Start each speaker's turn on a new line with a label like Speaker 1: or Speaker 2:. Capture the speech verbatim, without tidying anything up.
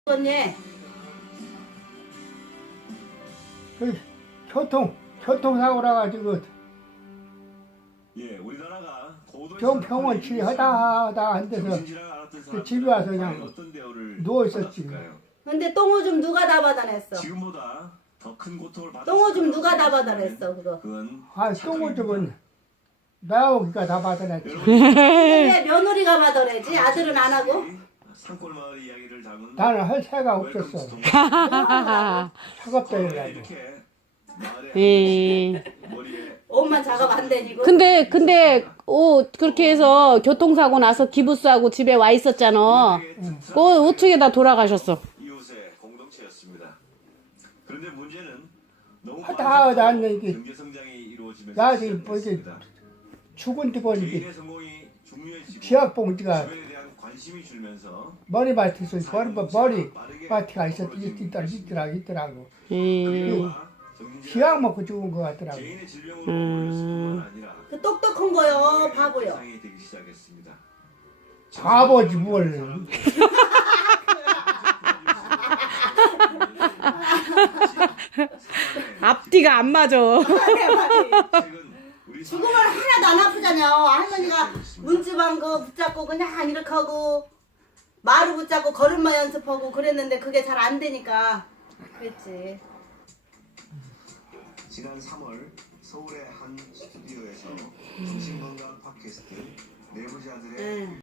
Speaker 1: 언니.
Speaker 2: 그 교통 교통사고라 가지고
Speaker 3: 예, 우리나라가
Speaker 2: 병원 치료하다 하다 한 데서 그 집에 와서 그냥 누워 있었지.
Speaker 1: 근데 똥오줌 누가 다 받아냈어?
Speaker 3: 지금보다 더 큰 고통을 받았을
Speaker 1: 똥오줌 누가 다
Speaker 3: 거라고
Speaker 1: 받아냈어 그거?
Speaker 3: 그건
Speaker 2: 아 똥오줌은 나오기가 다 받아냈지.
Speaker 1: 왜 며느리가 받아내지? 아들은 안 하고?
Speaker 3: 산골 마을 이야기를 담은
Speaker 2: 나는 할 새가 없었어. 작업도 해가지고.
Speaker 3: 이렇게 마을에
Speaker 4: 예.
Speaker 3: 머리에
Speaker 1: 엄마 작업 안 되니고.
Speaker 4: 근데 근데 오 그렇게 해서 교통사고 나서 기부스하고 집에 와 있었잖아. 그 어떻게 다 돌아가셨어?
Speaker 3: 이웃의 공동체였습니다. 그런데 문제는 너무
Speaker 2: 하다
Speaker 3: 빠른
Speaker 2: 하다 하는 이게
Speaker 3: 경제 성장이 이루어지면서
Speaker 2: 나중에 뭐 이게
Speaker 3: 시작됐습니다.
Speaker 2: 죽은 듯 이게
Speaker 3: 개인의 성공이 중요해지고
Speaker 2: 지압봉지가
Speaker 3: 주변에 대한 관심이 줄면서
Speaker 2: 머리맡에서 머리 머리맡에가 있었 있더라 있더라 있더라고.
Speaker 4: 예.
Speaker 2: 지약 먹고 죽은 것 같더라고.
Speaker 3: 개인의 질병으로 몰렸을 뿐만 아니라
Speaker 1: 그 똑똑한 거요 바보요.
Speaker 3: 세상이 되기 시작했습니다.
Speaker 2: 바보지 뭘.
Speaker 4: 앞뒤가 안 맞아.
Speaker 1: 죽으면 하나도 안 아프잖아요. 할머니가 문지방 거 붙잡고 그냥 이렇게 하고 마루 붙잡고 걸음마 연습하고 그랬는데 그게 잘 안 되니까 그랬지.
Speaker 3: 지난 삼월 서울의 한 스튜디오에서 정신건강 팟캐스트 내부자들의
Speaker 1: 응.